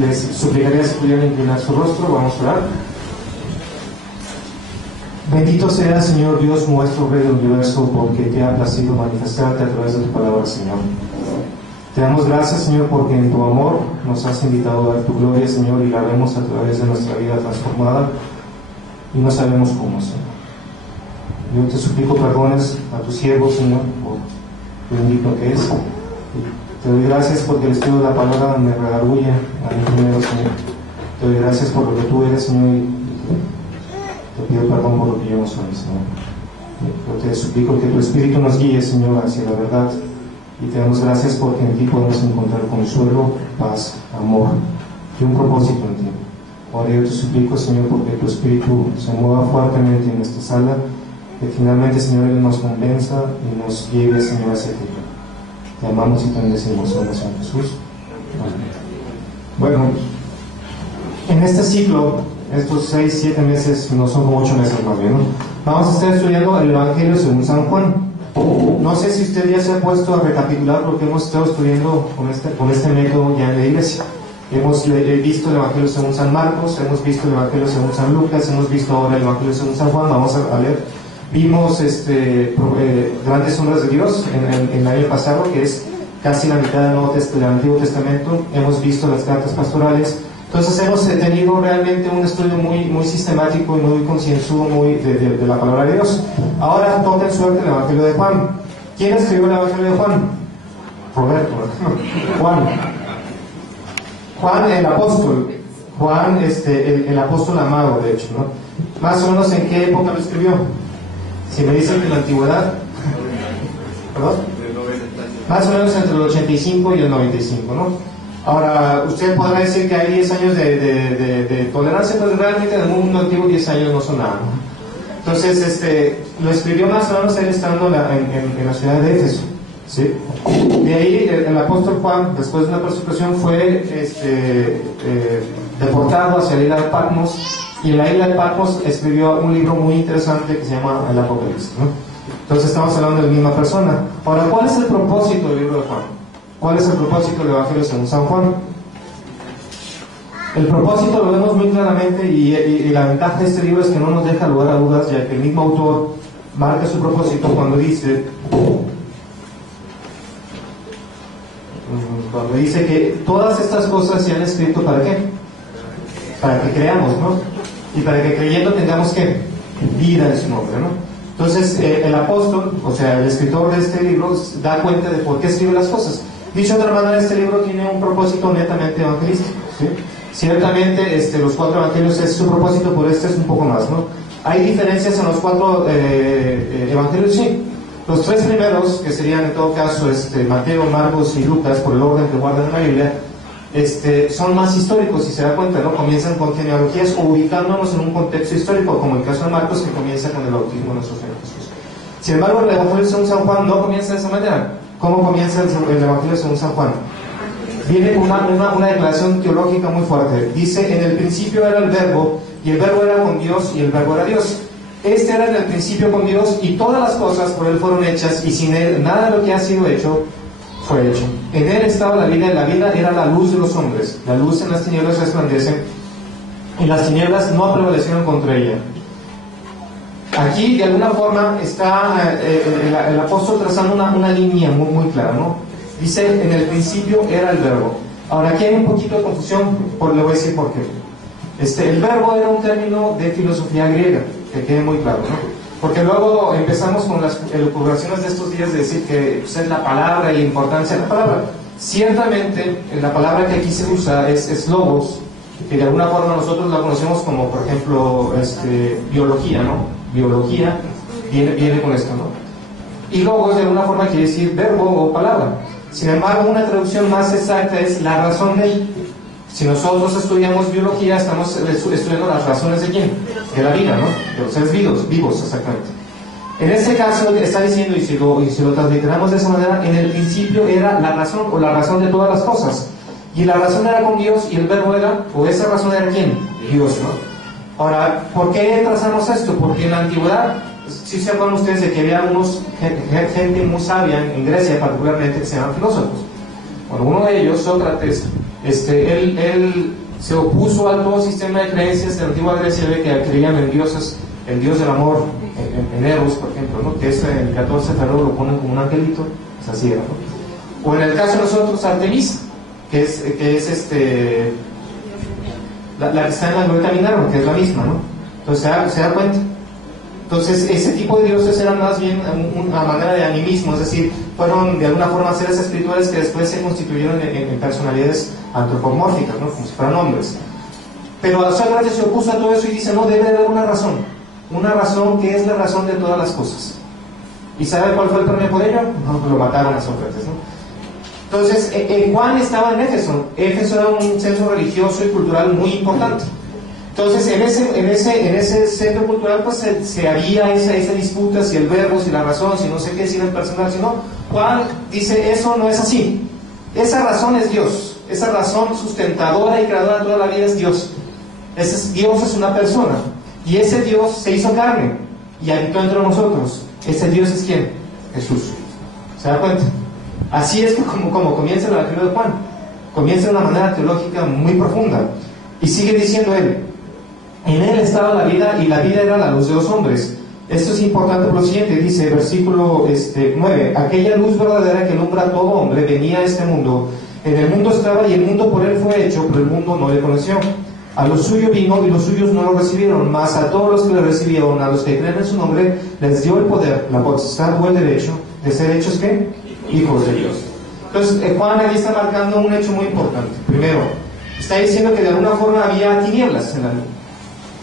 les suplicaría si pudieran inclinar su rostro. Vamos a orar. Bendito sea, Señor Dios nuestro, Rey del universo, porque te ha placido manifestarte a través de tu palabra, Señor. Te damos gracias, Señor, porque en tu amor nos has invitado a dar tu gloria, Señor, y la vemos a través de nuestra vida transformada y no sabemos cómo, Señor. Yo te suplico perdones a tu siervo, Señor, por lo indigno que es. Te doy gracias porque el estudio de la palabra me redarguye a mí primero, Señor. Te doy gracias por lo que tú eres, Señor, y te pido perdón por lo que yo no soy, Señor. Yo te suplico que tu Espíritu nos guíe, Señor, hacia la verdad. Y te damos gracias porque en ti podemos encontrar consuelo, paz, amor y un propósito en ti. Ahora yo te suplico, Señor, porque tu Espíritu se mueva fuertemente en esta sala, que finalmente, Señor, Él nos convenza y nos lleve, Señor, hacia ti. Te amamos y te bendecimos, Señor Jesús. Amén. Bueno, en este ciclo, estos 6, 7 meses, no son como 8 meses más bien, ¿no? Vamos a estar estudiando el Evangelio según San Juan. No sé si usted ya se ha puesto a recapitular lo que hemos estado estudiando con este método ya en la iglesia. Hemos visto el Evangelio según San Marcos, hemos visto el Evangelio según San Lucas, hemos visto ahora el Evangelio según San Juan. Vamos a leer. Vimos grandes sombras de Dios en el año pasado, que es casi la mitad del Antiguo Testamento. Hemos visto las cartas pastorales. Entonces hemos tenido realmente un estudio muy sistemático y muy concienzudo de la palabra de Dios. Ahora toca en suerte el Evangelio de Juan. ¿Quién escribió el Evangelio de Juan? Roberto. Juan el apóstol. Juan el apóstol amado, de hecho, ¿no? Más o menos en qué época lo escribió. Si me dicen que en la antigüedad, ¿perdón? Más o menos entre el 85 y el 95, ¿no? Ahora, usted podrá decir que hay 10 años de tolerancia, pero realmente en el mundo antiguo 10 años no son nada, ¿no? Entonces, lo escribió más o menos él estando en la ciudad de Éfeso, ¿sí? De ahí, el apóstol Juan, después de una persecución, fue deportado hacia la isla de Patmos, y en la isla de Patmos escribió un libro muy interesante que se llama el Apocalipsis, ¿no? Entonces, estamos hablando de la misma persona. Ahora, ¿cuál es el propósito del libro de Juan? ¿Cuál es el propósito del Evangelio según San Juan? El propósito lo vemos muy claramente y la ventaja de este libro es que no nos deja lugar a dudas, ya que el mismo autor marca su propósito cuando dice que todas estas cosas se han escrito ¿para qué? Para que creamos, ¿no? Y para que creyendo tengamos ¿qué? Vida en su nombre, ¿no? Entonces el apóstol, o sea el escritor de este libro, da cuenta de por qué escribe las cosas. Dicho de otra manera, este libro tiene un propósito netamente evangelístico, ¿sí? Ciertamente los 4 evangelios es su propósito, pero este es un poco más, ¿no? ¿Hay diferencias en los 4 evangelios? Sí. Los 3 primeros, que serían en todo caso Mateo, Marcos y Lucas, por el orden que guardan en la Biblia, son más históricos, si se da cuenta, ¿no? Comienzan con genealogías o ubicándonos en un contexto histórico, como el caso de Marcos, que comienza con el bautismo de nuestro Señor Jesús. Sin embargo, el Evangelio según San Juan no comienza de esa manera. ¿Cómo comienza el Evangelio según San Juan? Viene con una declaración teológica muy fuerte. Dice, en el principio era el verbo, y el verbo era con Dios, y el verbo era Dios. Este era en el principio con Dios, y todas las cosas por Él fueron hechas, y sin Él nada de lo que ha sido hecho fue hecho. En Él estaba la vida, y la vida era la luz de los hombres. La luz en las tinieblas resplandece, y las tinieblas no prevalecieron contra ella. Aquí, de alguna forma, está el apóstol trazando una línea muy clara, ¿no? Dice, en el principio era el verbo. Ahora, aquí hay un poquito de confusión, le voy a decir por qué. El verbo era un término de filosofía griega, que quede muy claro, ¿no? Porque luego empezamos con las elucubraciones de estos días de decir que es la palabra y la importancia de la palabra. Ciertamente, la palabra que aquí se usa es logos, que de alguna forma nosotros la conocemos como, por ejemplo, biología, ¿no? Biología viene con esto, ¿no? Y logos de alguna forma quiere decir verbo o palabra. Sin embargo, una traducción más exacta es la razón de. Si nosotros estudiamos biología, estamos estudiando las razones de quién? De la vida, ¿no? De los seres vivos, exactamente. En este caso está diciendo, y si lo transliteramos de esa manera, en el principio era la razón o la razón de todas las cosas. Y la razón era con Dios, y el verbo era, o esa razón era quién? Dios, ¿no? Ahora, ¿por qué trazamos esto? Porque en la antigüedad, si se acuerdan ustedes de que había gente muy sabia, en Grecia particularmente, que se llaman filósofos. Bueno, uno de ellos, Sócrates, Él se opuso al todo sistema de creencias de la antigua Grecia, que creían en dioses, el dios del amor, en Eros, por ejemplo, ¿no? Que es en el 14 de febrero lo ponen como un angelito, es así, ¿no? O en el caso de nosotros, Artemisa, que es la que está en la Glorieta Minerva, que es la misma, ¿no? Entonces se da cuenta. Entonces ese tipo de dioses eran más bien una manera de animismo, es decir, fueron de alguna forma seres espirituales que después se constituyeron en personalidades antropomórficas, ¿no? Como si fueran hombres. Pero Sócrates se opuso a todo eso y dice, no, debe haber una razón que es la razón de todas las cosas. ¿Y sabe cuál fue el premio por ello? No, lo mataron a Sócrates, ¿no? Entonces, Juan estaba en Éfeso. Éfeso era un centro religioso y cultural muy importante. Entonces, en ese centro cultural, pues se había esa disputa, si el verbo, si la razón, si no sé qué, si era el personal, si no. Juan dice, eso no es así. Esa razón es Dios. Esa razón sustentadora y creadora de toda la vida es Dios. Dios es una persona. Y ese Dios se hizo carne y habitó entre nosotros. Ese Dios es ¿quién? Jesús. ¿Se da cuenta? Así es como comienza el Evangelio de Juan. Comienza de una manera teológica muy profunda. Y sigue diciendo él, en él estaba la vida y la vida era la luz de los hombres. Esto es importante por lo siguiente, dice versículo 9, aquella luz verdadera que alumbra a todo hombre venía a este mundo. En el mundo estaba y el mundo por él fue hecho, pero el mundo no le conoció. A los suyos vino y los suyos no lo recibieron, mas a todos los que le recibieron, a los que creen en su nombre, les dio el poder, la potestad o el derecho de ser hechos ¿qué? Hijos de Dios. Entonces Juan ahí está marcando un hecho muy importante. Primero, está diciendo que de alguna forma había tinieblas en la luz.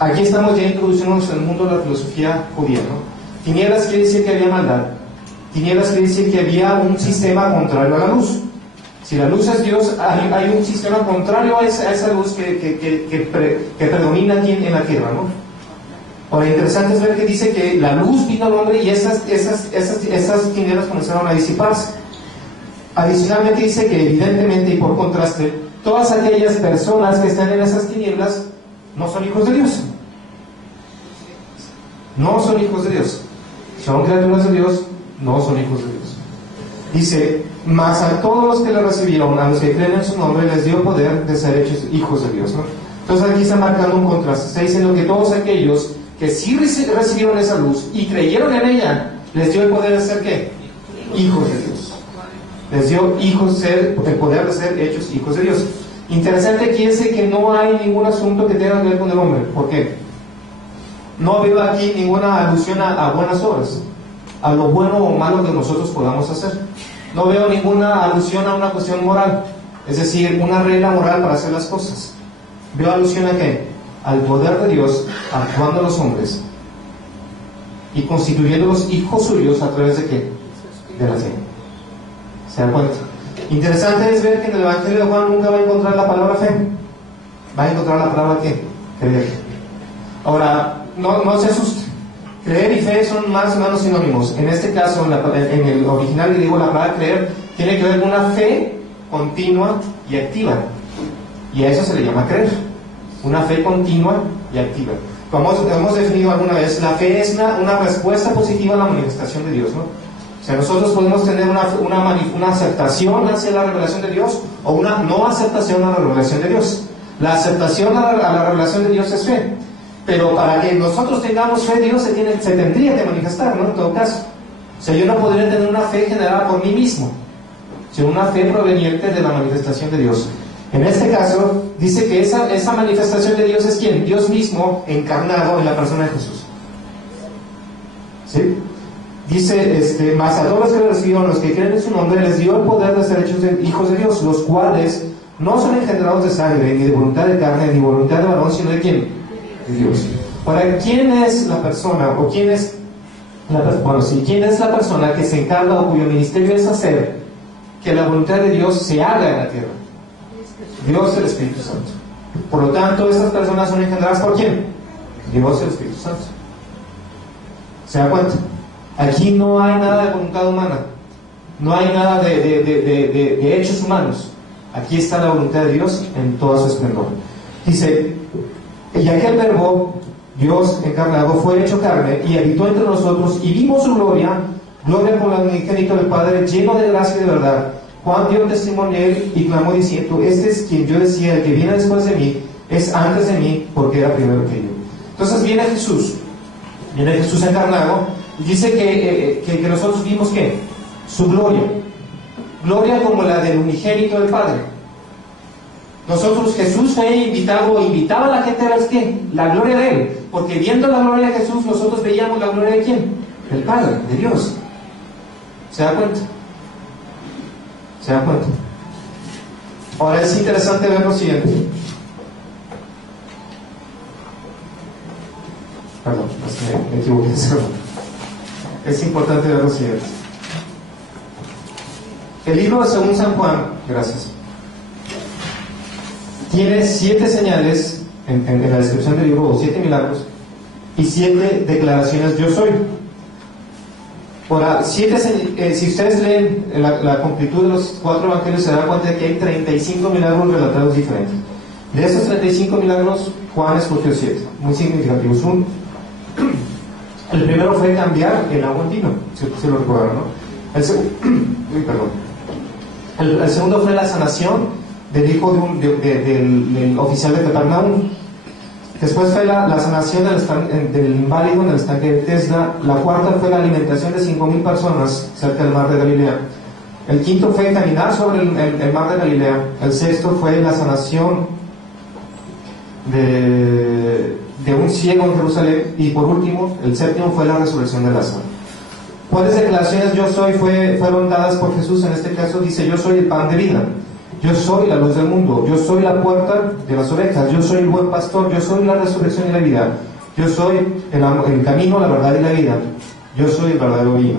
Aquí estamos ya introduciéndonos en el mundo de la filosofía judía, ¿no? Tinieblas quiere decir que había maldad. Tinieblas quiere decir que había un sistema contrario a la luz. Si la luz es Dios, hay un sistema contrario a esa luz que predomina aquí en la tierra, ¿no? Ahora, interesante es ver que dice que la luz vino al hombre y esas tinieblas comenzaron a disiparse. Adicionalmente dice que evidentemente y por contraste, todas aquellas personas que están en esas tinieblas no son hijos de Dios. No son hijos de Dios. Son criaturas de Dios, no son hijos de Dios. Dice, mas a todos los que le recibieron, a los que creen en su nombre, les dio poder de ser hechos hijos de Dios, ¿no? Entonces aquí está marcando un contraste. Está diciendo que todos aquellos que sí recibieron esa luz y creyeron en ella, les dio el poder de ser ¿qué? Hijos de Dios. Les dio el poder de ser hechos hijos de Dios. Interesante aquí es que no hay ningún asunto que tenga que ver con el hombre. ¿Por qué? No veo aquí ninguna alusión a buenas obras, a lo bueno o malo que nosotros podamos hacer. No veo ninguna alusión a una cuestión moral, es decir, una regla moral para hacer las cosas. Veo alusión a ¿qué? Al poder de Dios actuando en los hombres y constituyéndolos hijos suyos a través de ¿qué? De la fe. ¿Se da cuenta? Interesante es ver que en el Evangelio de Juan nunca va a encontrar la palabra fe. Va a encontrar la palabra ¿qué? Creer. Ahora, no se asuste. Creer y fe son más o menos sinónimos. En este caso, en el original griego, la palabra creer tiene que ver con una fe continua y activa. Y a eso se le llama creer. Una fe continua y activa. Como hemos definido alguna vez, la fe es una respuesta positiva a la manifestación de Dios, ¿no? O sea, nosotros podemos tener una aceptación hacia la revelación de Dios o una no aceptación a la revelación de Dios. La aceptación a la revelación de Dios es fe. Pero para que nosotros tengamos fe, Dios se tendría que manifestar, ¿no? En todo caso. O sea, yo no podría tener una fe generada por mí mismo, sino una fe proveniente de la manifestación de Dios. En este caso, dice que esa manifestación de Dios es ¿quién? Dios mismo encarnado en la persona de Jesús. ¿Sí? Dice, mas a todos los que le recibieron, los que creen en su nombre, les dio el poder de ser hechos hijos de Dios, los cuales no son engendrados de sangre, ni de voluntad de carne, ni voluntad de varón, sino de ¿quién? De Dios. Ahora, ¿quién es la persona, o quién es la persona que se encarga o cuyo ministerio es hacer que la voluntad de Dios se haga en la tierra? Dios el Espíritu Santo. Por lo tanto, estas personas son engendradas ¿por quién? Dios el Espíritu Santo. ¿Se da cuenta? Aquí no hay nada de voluntad humana, no hay nada de hechos humanos. Aquí está la voluntad de Dios en todo su esplendor. Dice, y aquel verbo, Dios encarnado, fue hecho carne y habitó entre nosotros y vimos su gloria como la unigénito del Padre, lleno de gracia y de verdad. Juan dio testimonio de él y clamó diciendo: este es quien yo decía, el que viene después de mí, es antes de mí, porque era primero que yo. Entonces viene Jesús encarnado, y dice que nosotros vimos que su gloria como la del unigénito del Padre. Nosotros, Jesús invitaba a la gente a ver qué, la gloria de Él, porque viendo la gloria de Jesús, nosotros veíamos la gloria de ¿quién? Del Padre, de Dios. ¿Se da cuenta? ¿Se da cuenta? Ahora es interesante ver lo siguiente. Perdón, me equivoqué. Es importante ver lo siguiente. El libro de según San Juan, gracias, tiene 7 señales en la descripción del libro, o 7 milagros, y 7 declaraciones yo soy. Ahora, si ustedes leen la completud de los 4 evangelios, se dan cuenta de que hay 35 milagros relatados diferentes. De esos 35 milagros, Juan escogió 7, muy significativos. El primero fue cambiar el agua en vino, si lo recordaron, ¿no? El segundo fue la sanación del hijo del oficial de Capernaum. Después fue la sanación del inválido en el estanque de Bethesda. La cuarta fue la alimentación de 5,000 personas cerca del mar de Galilea. El quinto fue caminar sobre el mar de Galilea. El sexto fue la sanación de un ciego en Jerusalén. Y por último, el séptimo fue la resurrección de Lázaro. ¿Cuáles declaraciones yo soy fueron dadas por Jesús? En este caso dice: yo soy el pan de vida, yo soy la luz del mundo, yo soy la puerta de las ovejas, yo soy el buen pastor, yo soy la resurrección y la vida, yo soy el camino, la verdad y la vida, yo soy el verdadero vino.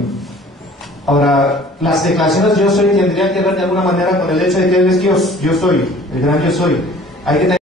Ahora, las declaraciones yo soy tendrían que ver de alguna manera con el hecho de que Él es Dios, yo soy, el gran yo soy. Hay que